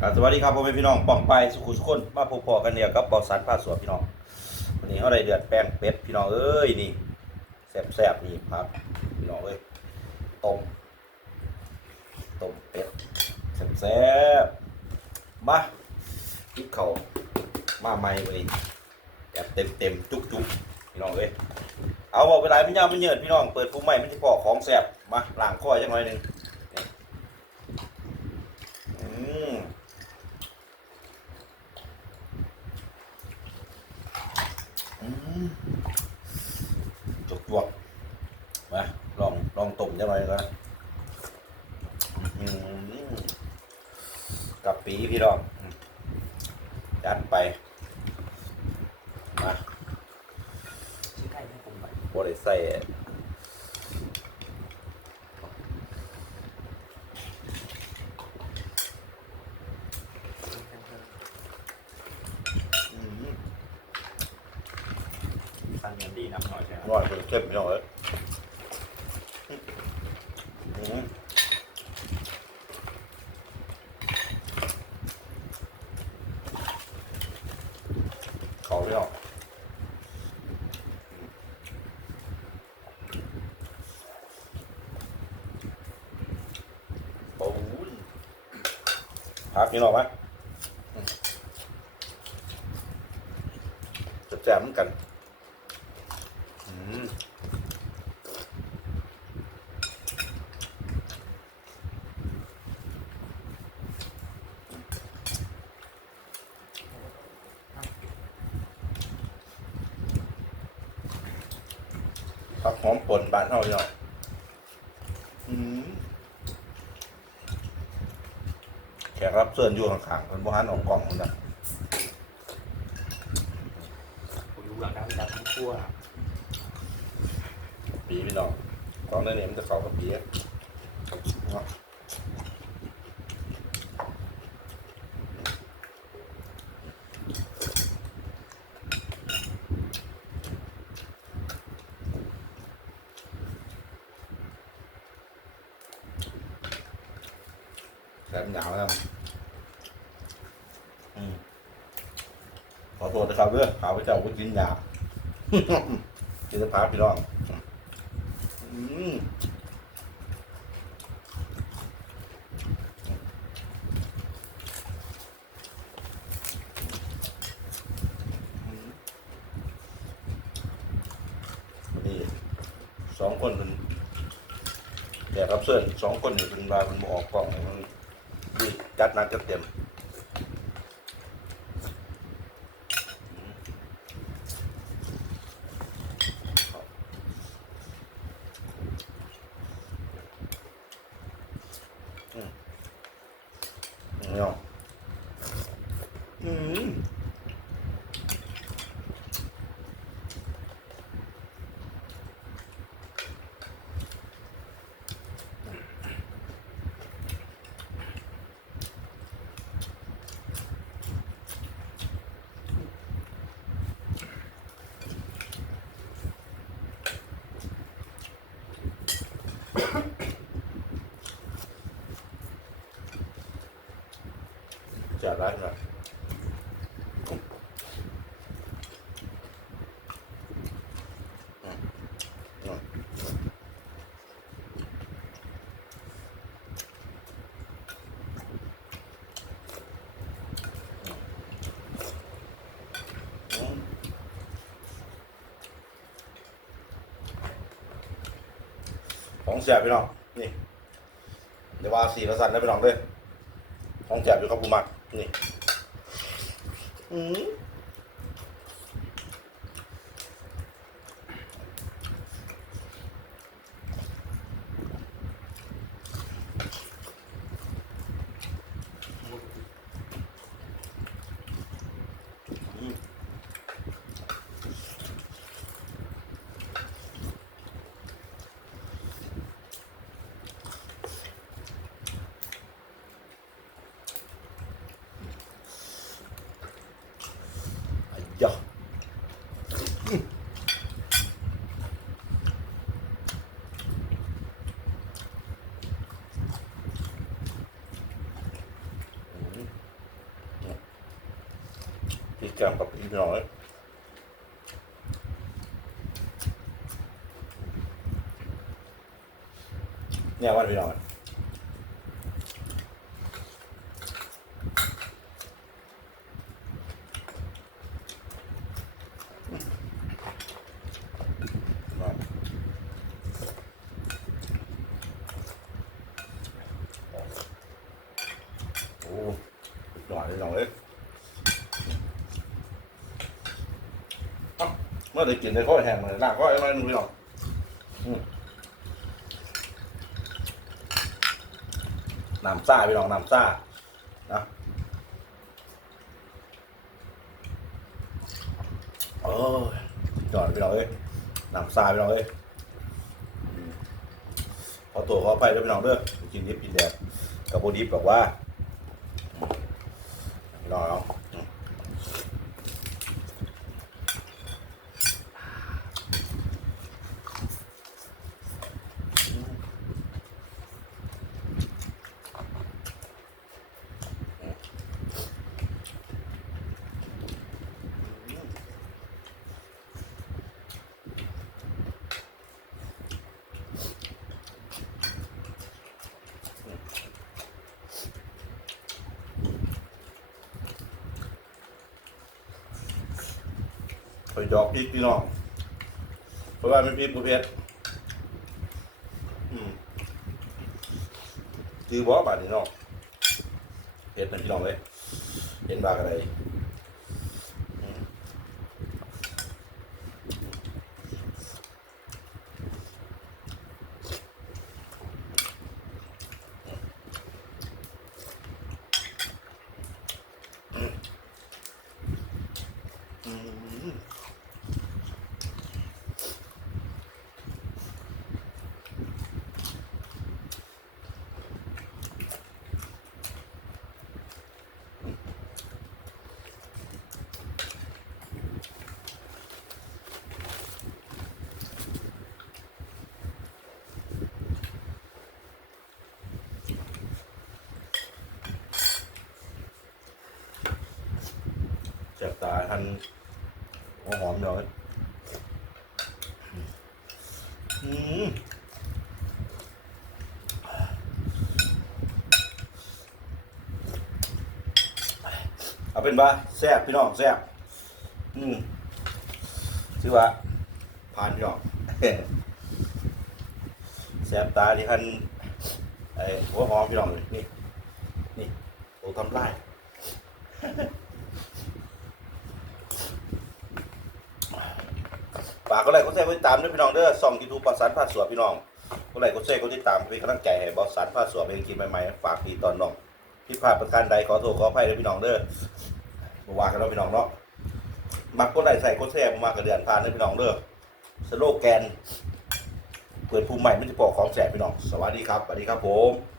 ครับสวัสดีครับพ่อแม่พี่น้องปองไปสุขุสุขคนมาพบพอกันเนี่ยกับเบาสันผ้าสวนพี่น้องวันนี้เขาได้เดือดแป้งเป็ดพี่น้องเอ้ยนี่แซ่บๆนี่ครับพี่น้องเอ้ยต้มต้มเป็ดแซ่บๆมาพริกเขามาใหม่วันนี้แบบเต็มๆจุกๆพี่น้องเอ้ยเอาบอกเวลาไม่ยาวไม่เยินพี่น้องเปิดปุ๊บใหม่ไม่ใช่พอของแซ่บมาล้างข้อจังหน่อยหนึงนี่อืม อืม จกจวกมาลองลองต้มจังหน่อยก่อนนะอื้อหือกับปีพี่น้องอืมจัดไป มาชื่อใกล้ให้ผมก่อนบริใส่อืม ฟังเงินดีนับหน่อยใช่ไหมอร่อยเป็นเข้มพี่น้องเอ้ยอืมเขาพี่น้องโอ้ยพักนี่หรอกไหมอืมจะแจมๆกันอืม ผักหอมป่นบานเท่าเนาะอืมแขกรับเชิญอยู่ข้างๆคนบ่หันออกกล่องนั่นนะผมรู้หลังด้านดับทั้งขั้ว ปีพี่น้องกล่องนั้นเนี่ยมันจะเข้ากับปีอะเนาะแซ่บยาวแล้วขอโทษนะครับเด้อขาวไปเจ้าไปกินยากินสภาพพี่น้อง นนี้สองคนเป็นแขกรับเชิญสองคนนี่เป็นมาเป็นบออกกล่องมันจัดหนักจัดเต็มนี่เนาะอืม จัดร้านหน่อยอืมอืมอืมของเสียพี่น้อง นี่ เดี๋ยวว่าสีประสันได้พี่น้องเลย ของแจกอยู่ครับบุมักนี่อืม Dạ. Thì càng gặp rồi. Nhà bạn bị rồi. มื่อได้กินได้ข้อแห้งเลยล่างก็ไอ้มันพี่น้องอืมน้ำซ่าพี่น้องน้ำซ่านะโอ้ยจอดพี่น้องเอ้ยน้ำซ่าพี่น้องเอ้ยอืมขอตัวขอไปด้วยพี่น้องเด้อกินดิบกินแดดกับโบดิบบอกว่าพี่น้อง ดอกพริกพี่น้องเพราะว่ามันพริกประเภทคือบ่บาดนี่น้องเผ็ดนะพี่น้องเลยเห็นบากอะไรอืมอืม เพันหัวหอมเลยอืมเอาเป็นว่าแซ่บพี่น้องแซ่บอืมชื่อว่าผ่านพี่น้องแซ่บตาที่ทันไอ้หัวหอมพี่น้องเลยนี่นี่โอ้ทำไรากก็ไลค์ก็แชร์กดติดตามด้วยพี่น้องเด้อส่องยูทูบบอสสันพาสวพี่น้องก็ไลค์ก็แชร์กดติดตามเป็นกำลังใจให้บอสสันพาสวเป็นกินใหม่ๆฝากพี่ตอนน้องที่พลาดประการใดขอโทษขออภัยด้วยพี่น้องเด้อบ่ว่ากันแล้วพี่น้องเนาะมักก็ไลค์ใส่ก็แชร์มากระเดือนผ่านด้วยพี่น้องเด้อสโลแกนเปิดภูมิใหม่ไม่จะปอกของแสบพี่น้อง สวัสดีครับสวัสดีครับผม